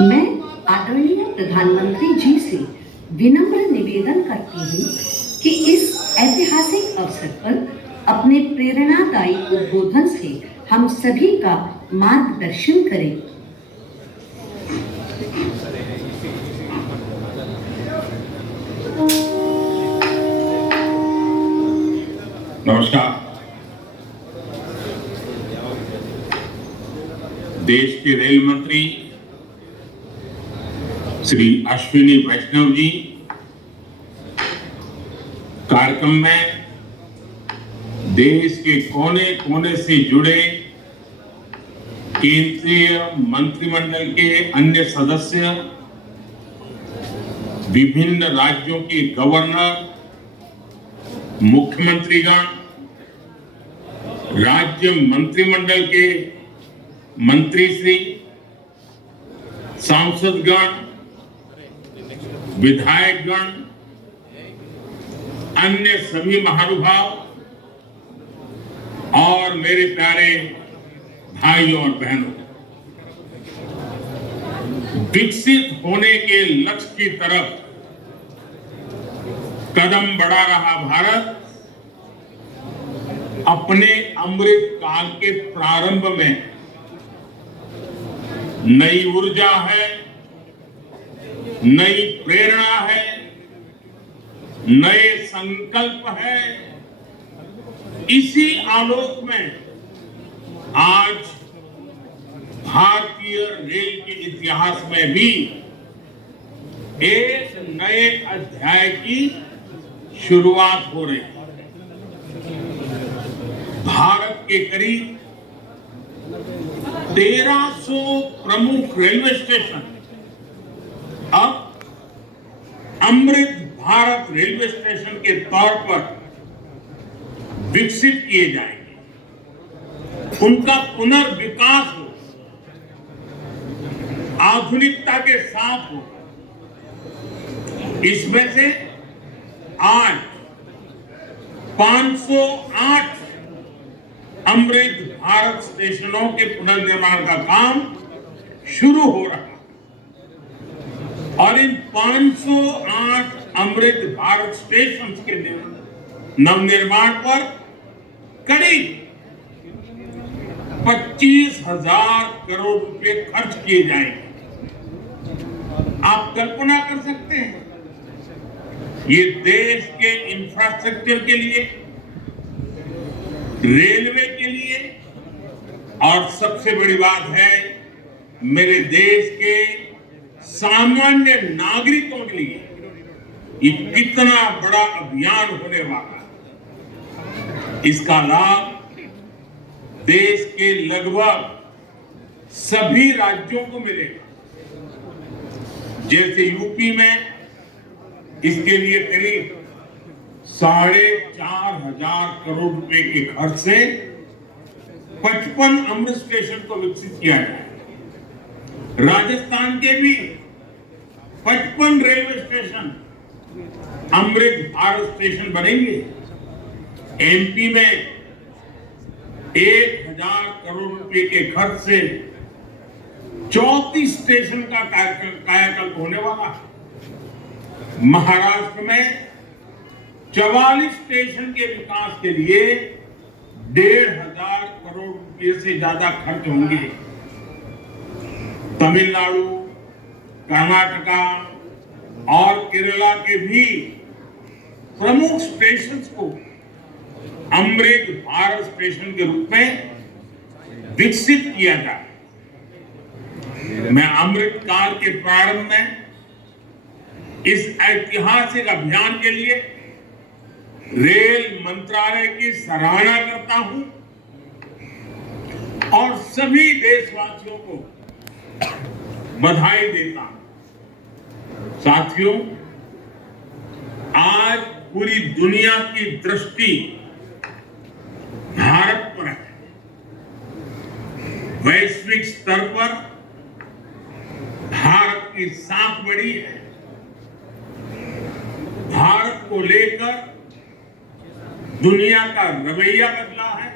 मैं आदरणीय प्रधानमंत्री जी से विनम्र निवेदन करती हूँ कि इस ऐतिहासिक अवसर पर अपने प्रेरणादायी उद्बोधन से हम सभी का मार्गदर्शन करें। नमस्कार। देश के रेल मंत्री श्री अश्विनी वैष्णव जी कार्यक्रम में देश के कोने कोने से जुड़े केंद्रीय मंत्रिमंडल के अन्य सदस्य, विभिन्न राज्यों के गवर्नर, मुख्यमंत्रीगण, राज्य मंत्रिमंडल के मंत्रीश्री, सांसदगण, विधायकगण, अन्य सभी महानुभाव और मेरे प्यारे भाइयों और बहनों, विकसित होने के लक्ष्य की तरफ कदम बढ़ा रहा भारत अपने अमृत काल के प्रारंभ में नई ऊर्जा है, नई प्रेरणा है, नए संकल्प है। इसी आलोक में आज भारतीय रेल के इतिहास में भी एक नए अध्याय की शुरुआत हो रही है। भारत के करीब 1300 प्रमुख रेलवे स्टेशन अब अमृत भारत रेलवे स्टेशन के तौर पर विकसित किए जाएंगे। उनका पुनर्विकास हो, आधुनिकता के साथ हो। इसमें से आज 508 अमृत भारत स्टेशनों के पुनर्निर्माण का काम शुरू हो रहा है और इन 508 अमृत भारत स्टेशन के नवनिर्माण पर करीब 25,000 करोड़ रुपए खर्च किए जाएंगे। आप कल्पना कर सकते हैं, ये देश के इंफ्रास्ट्रक्चर के लिए, रेलवे के लिए और सबसे बड़ी बात है मेरे देश के सामान्य नागरिकों के लिए ये कितना बड़ा अभियान होने वाला है। इसका लाभ देश के लगभग सभी राज्यों को मिलेगा। जैसे यूपी में इसके लिए करीब 4,500 करोड़ रुपए के खर्च से 55 अमृत स्टेशन को विकसित किया जाए। राजस्थान के भी 55 railway station Amrit Bharat station बनेंगे। एमपी में 1,000 करोड़ रुपए के खर्च से 34 स्टेशन का कायाकल्प होने वाला है। महाराष्ट्र में 44 स्टेशन के विकास के लिए 1,500 करोड़ रुपए से ज्यादा खर्च होंगे। तमिलनाडु, कर्नाटका और केरला के भी प्रमुख स्टेशन को अमृत भारत स्टेशन के रूप में विकसित किया जाए। मैं अमृत काल के प्रारंभ में इस ऐतिहासिक अभियान के लिए रेल मंत्रालय की सराहना करता हूं और सभी देशवासियों को बधाई देता हूं। साथियों, आज पूरी दुनिया की दृष्टि भारत पर है। वैश्विक स्तर पर भारत की साख बढ़ी है। भारत को लेकर दुनिया का रवैया बदला है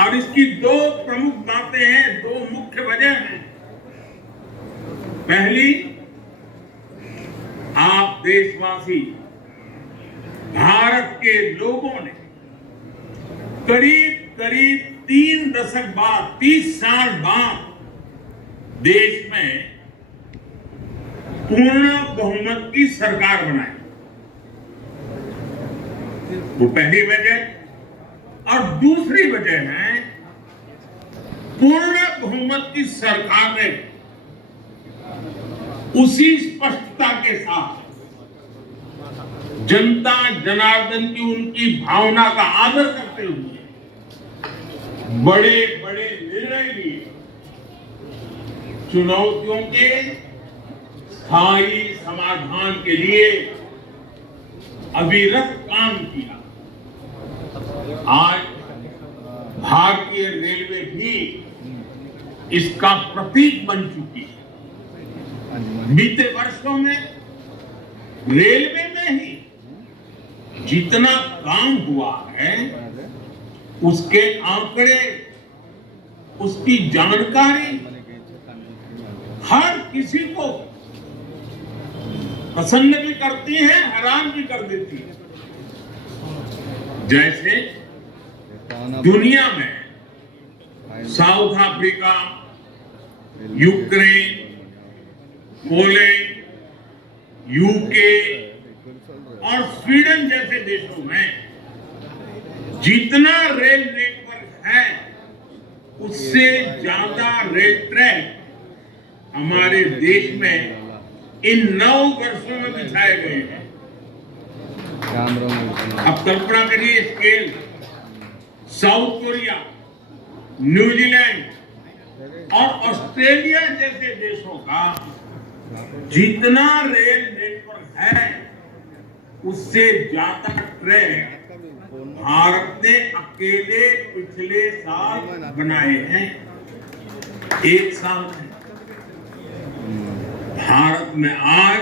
और इसकी दो प्रमुख बातें हैं, दो मुख्य वजह हैं। पहली, आप देशवासी, भारत के लोगों ने करीब करीब 3 दशक बाद, 30 साल बाद देश में पूर्ण बहुमत की सरकार बनाई। वो पहली वजह। और दूसरी वजह है, पूर्ण बहुमत की सरकार ने उसी स्पष्टता के साथ जनता जनार्दन की उनकी भावना का आदर करते हुए बड़े बड़े निर्णय लिए, चुनौतियों के स्थायी समाधान के लिए अविरत काम किया। आज भारतीय रेलवे भी इसका प्रतीक बन चुकी है। बीते वर्षों में रेलवे में ही जितना काम हुआ है, उसके आंकड़े, उसकी जानकारी हर किसी को प्रसन्न भी करती है, हैरान भी कर देती है। जैसे दुनिया में south Africa, Ukraine, Poland, UK और स्वीडन जैसे देशों में जितना रेल नेटवर्क है, उससे ज्यादा रेल ट्रैक हमारे देश में इन 9 वर्षों में बिछाए गए हैं। अब कल्पना करिए स्केल, साउथ कोरिया, न्यूजीलैंड और ऑस्ट्रेलिया जैसे देशों का जितना रेल नेटवर्क है, उससे ज्यादा ट्रैक भारत ने अकेले पिछले साल बनाए हैं। एक साल में भारत में आज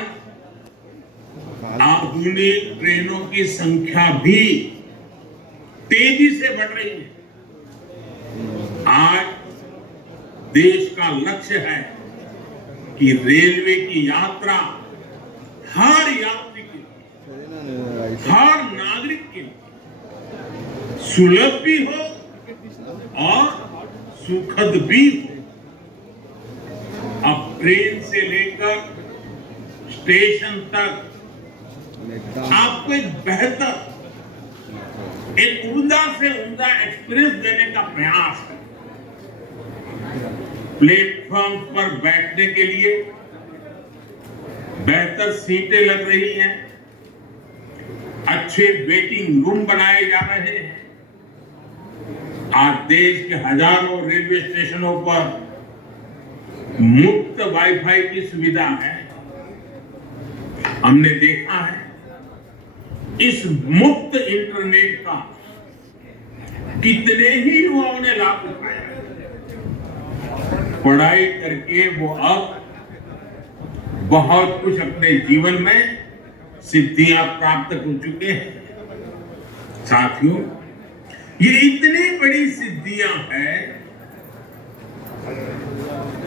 आधुनिक ट्रेनों की संख्या भी तेजी से बढ़ रही है। आज देश का लक्ष्य है कि रेलवे की यात्रा हर यात्री के लिए, हर नागरिक के लिए सुलभ भी हो और सुखद भी हो। अब ट्रेन से लेकर स्टेशन तक आपको एक बेहतर, एक उम्दा से उम्दा एक्सपीरियंस देने का प्रयास है। प्लेटफॉर्म पर बैठने के लिए बेहतर सीटें लग रही हैं, अच्छे वेटिंग रूम बनाए जा रहे हैं। आज देश के हजारों रेलवे स्टेशनों पर मुफ्त वाईफाई की सुविधा है। हमने देखा है इस मुफ्त इंटरनेट का कितने ही युवाओं ने लाभ उठाया। पढ़ाई करके वो अब बहुत कुछ अपने जीवन में सिद्धियां प्राप्त कर चुके हैं। साथियों, ये इतनी बड़ी सिद्धियां हैं,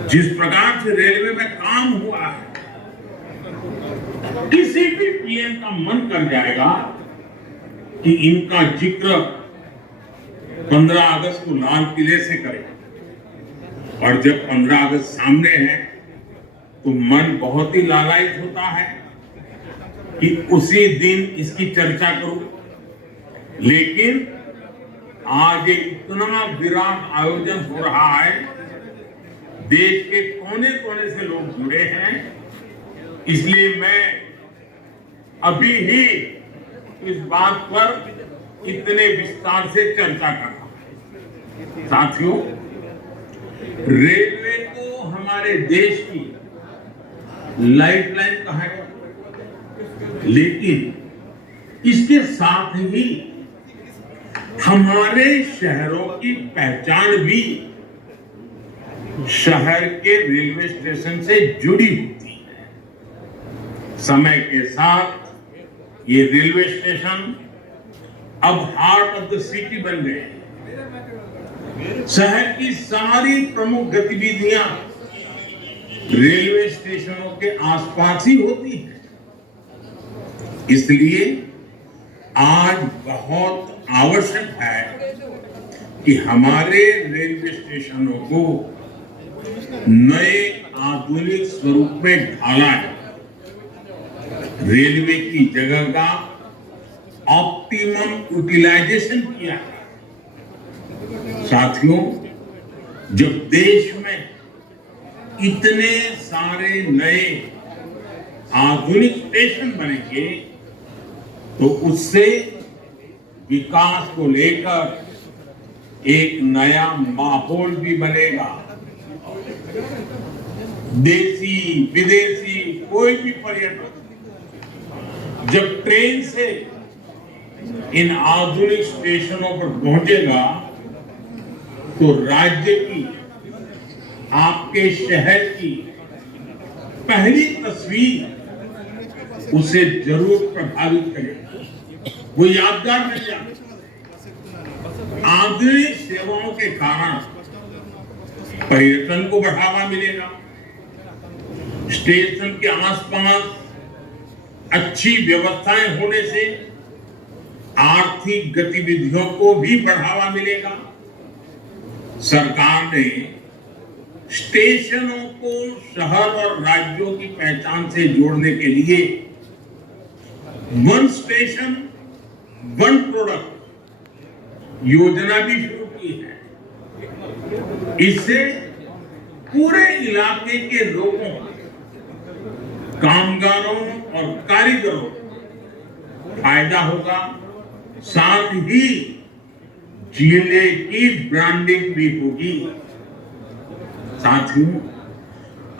जिस प्रकार से रेलवे में काम हुआ है, किसी भी पीएम का मन कर जाएगा कि इनका जिक्र 15 अगस्त को लाल किले से करें। और जब 15 अगस्त सामने है तो मन बहुत ही लालायित होता है कि उसी दिन इसकी चर्चा करूं। लेकिन आज इतना विराट आयोजन हो रहा है, देश के कोने कोने से लोग जुड़े हैं, इसलिए मैं अभी ही इस बात पर इतने विस्तार से चर्चा कर रहा हूं। साथियों, रेलवे को हमारे देश की लाइफलाइन कहा है, लेकिन इसके साथ ही हमारे शहरों की पहचान भी शहर के रेलवे स्टेशन से जुड़ी होती है। समय के साथ ये रेलवे स्टेशन अब हार्ट ऑफ द सिटी बन गए। शहर की सारी प्रमुख गतिविधियां रेलवे स्टेशनों के आसपास ही होती है। इसलिए आज बहुत आवश्यक है कि हमारे रेलवे स्टेशनों को नए आधुनिक स्वरूप में ढाला है, रेलवे की जगह का ऑप्टिमम यूटिलाइजेशन किया है। साथियों, जब देश में इतने सारे नए आधुनिक स्टेशन बनेंगे तो उससे विकास को लेकर एक नया माहौल भी बनेगा। देसी विदेशी कोई भी पर्यटक जब ट्रेन से इन आधुनिक स्टेशनों पर पहुंचेगा तो राज्य की, आपके शहर की पहली तस्वीर उसे जरूर प्रभावित करेगी, वो यादगार बन जाएगी। आधुनिक सेवाओं के कारण पर्यटन को बढ़ावा मिलेगा, स्टेशन के आसपास अच्छी व्यवस्थाएं होने से आर्थिक गतिविधियों को भी बढ़ावा मिलेगा। सरकार ने स्टेशनों को शहर और राज्यों की पहचान से जोड़ने के लिए वन स्टेशन वन प्रोडक्ट योजना भी शुरू की है। इससे पूरे इलाके के लोगों, कामगारों और कारीगरों को फायदा होगा, साथ ही जिले की ब्रांडिंग भी होगी। साथियों,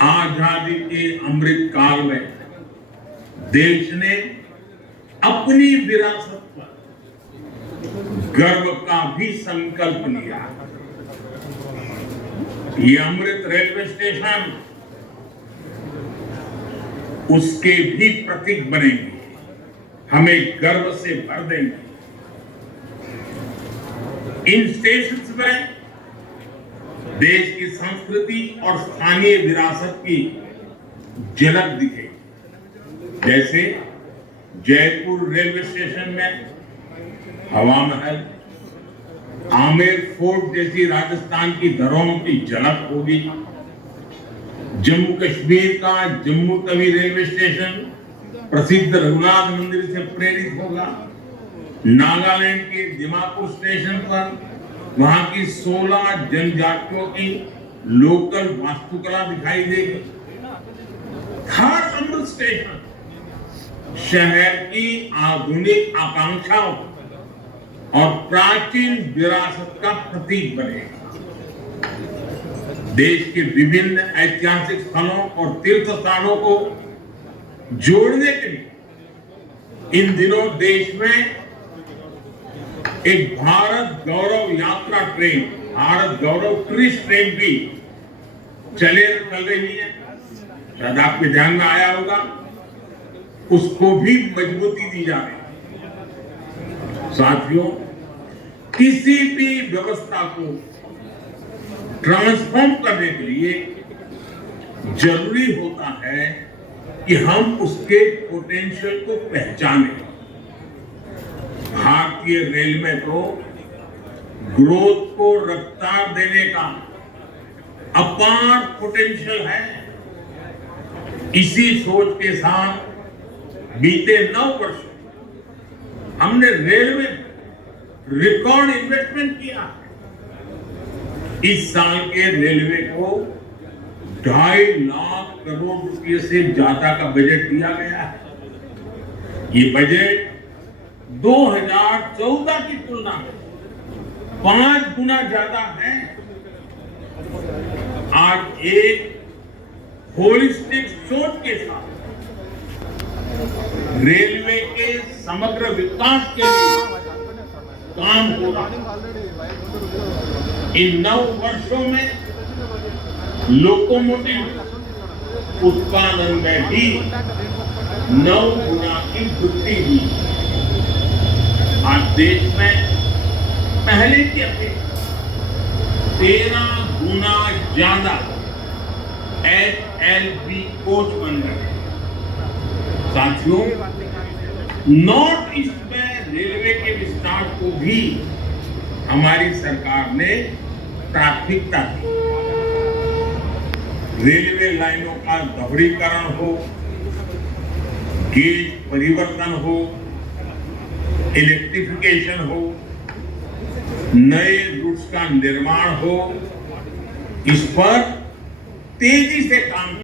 आजादी के अमृत काल में देश ने अपनी विरासत पर गर्व का भी संकल्प लिया। ये अमृत रेलवे स्टेशन उसके भी प्रतीक बनेंगे, हमें गर्व से भर देंगे। इन स्टेशन में देश की संस्कृति और स्थानीय विरासत की झलक दिखेगी। जैसे जयपुर रेलवे स्टेशन में हवा महल, आमेर फोर्ट जैसी राजस्थान की धरोहरों की झलक होगी। जम्मू कश्मीर का जम्मू तवी रेलवे स्टेशन प्रसिद्ध रघुनाथ मंदिर से प्रेरित होगा। नागालैंड के दिमापुर स्टेशन पर वहां की 16 जनजातियों की लोकल वास्तुकला दिखाई देगी। हर अमृत स्टेशन शहर की आधुनिक आकांक्षाओं और प्राचीन विरासत का प्रतीक बनेगा। देश के विभिन्न ऐतिहासिक स्थलों और तीर्थ स्थानों को जोड़ने के लिए इन दिनों देश में एक भारत गौरव यात्रा ट्रेन, भारत गौरव टूरिस्ट ट्रेन भी चल रही है। शायद आपके ध्यान में आया होगा, उसको भी मजबूती दी जा रही है। साथियों, किसी भी व्यवस्था को ट्रांसफॉर्म करने के लिए जरूरी होता है कि हम उसके पोटेंशियल को पहचानें। भारतीय रेल में तो ग्रोथ को रफ्तार देने का अपार पोटेंशियल है। इसी सोच के साथ बीते 9 वर्ष हमने रेल में रिकॉर्ड इन्वेस्टमेंट किया। इस साल के रेलवे को 2.5 लाख करोड़ रुपए से ज्यादा का बजट दिया गया है। ये बजट 2014 की तुलना में 5 गुना ज्यादा है। आज एक होलिस्टिक सोच के साथ रेलवे के समग्र विकास के लिए काम हो रहा है। इन 9 वर्षों में लोकोमोटिव उत्पादन में भी 9 गुना की वृद्धि हुई। आज देश में पहले की अपेक्षा 13 गुना ज्यादा HLB कोच बन रहे हैं। साथियों, नॉर्थ ईस्ट में रेलवे के विस्तार को भी हमारी सरकार ने प्राथमिकता दी। रेलवे लाइनों का दोहरीकरण हो, गेज परिवर्तन हो, इलेक्ट्रिफिकेशन हो, नए रूट्स का निर्माण हो, इस पर तेजी से काम